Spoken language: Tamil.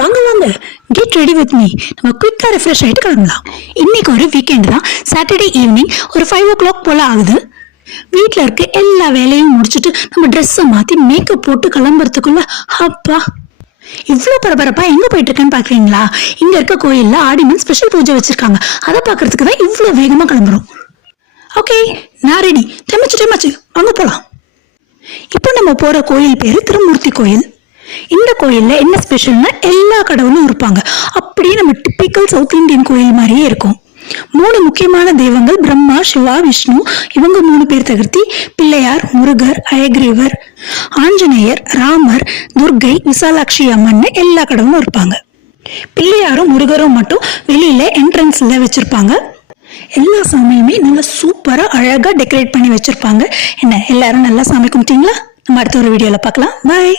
வாங்க வாங்க, கெட் ரெடி வித் மீ. நம்ம குயிக்காக ரெஃப்ரெஷ் ஆகிட்டு கிளம்பலாம். இன்னைக்கு ஒரு வீக்கெண்ட் தான். சாட்டர்டே ஈவினிங் ஒரு 5 o'clock போல் ஆகுது. வீட்டில் இருக்க எல்லா வேலையும் முடிச்சுட்டு நம்ம ட்ரெஸ்ஸை மாற்றி மேக்கப் போட்டு கிளம்புறதுக்குள்ள அப்பா இவ்வளோ பரபரப்பா எங்கே போயிட்டு இருக்கேன்னு பார்க்குறீங்களா? இங்கே இருக்க கோயிலில் ஆடிமன் ஸ்பெஷல் பூஜை வச்சுருக்காங்க. அதை பார்க்கறதுக்கு தான் இவ்வளோ வேகமாக கிளம்புறோம். ஓகே, நான் ரெடி. டைமாச்சு அங்கே போகலாம். இப்போ நம்ம போகிற கோயில் பேர் திருமூர்த்தி கோயில். இந்த கோயில்ல என்ன ஸ்பெஷல்னா எல்லா கடவுளும் இருப்பாங்க. அப்படியே நம்ம டிப்பிக்கல் சவுத் இந்தியன் கோயில் மாதிரியே இருக்கும். 3 முக்கியமான தெய்வங்கள் பிரம்மா, சிவா, விஷ்ணு, இவங்க 3 பேர் தவிர்த்தி பிள்ளையார், முருகர், அயக்ரீவர், ஆஞ்சநேயர், ராமர், துர்கை, விசாலாட்சி அம்மன் எல்லா கடவுளும் இருப்பாங்க. பிள்ளையாரும் முருகரும் மட்டும் வெளியில என்ட்ரன்ஸ்ல வச்சிருப்பாங்க. எல்லா சாமியுமே நல்லா சூப்பரா அழகா டெக்கரேட் பண்ணி வச்சிருப்பாங்க. என்ன எல்லாரும் நல்லா சாமி கும்பிட்டீங்களா? நம்ம அடுத்த ஒரு வீடியோல பார்க்கலாம். பாய்.